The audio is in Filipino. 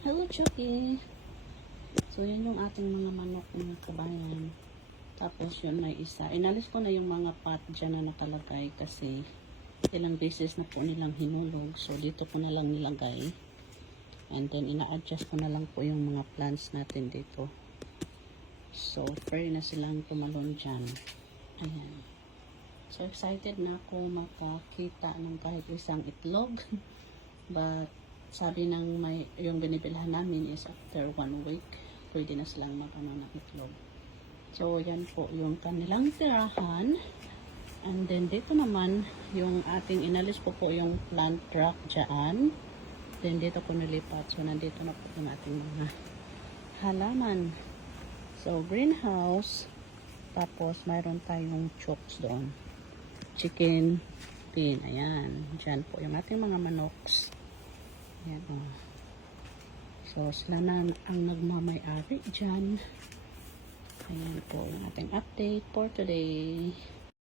Hello, Chucky! So, yan yung ating mga manok mga kabayan. Tapos, yun may isa. Inalis ko na yung mga pot dyan na nakalagay kasi ilang beses na po nilang hinulog. So, dito ko na lang nilagay. And then, ina-adjust ko na lang po yung mga plants natin dito. So, pwede na silang tumalon dyan. Ayan. So, excited na ako makakita ng kahit isang itlog. But, sabi ng yung binibilhan namin is after 1 week, pwede na silang mag-ano ng itlog. So, yan po yung kanilang tirahan. And then, dito naman, yung ating inalis po yung plant rack dyan. Then, dito ko nilipat. So, nandito na po yung ating mga halaman. So, greenhouse. Tapos, mayroon tayong chooks doon. Chicken pin. Ayan. Dyan po yung ating mga manoks. Ayan o. So, sila na ang nagmamay-ari dyan. Ayan po yung ating update for today.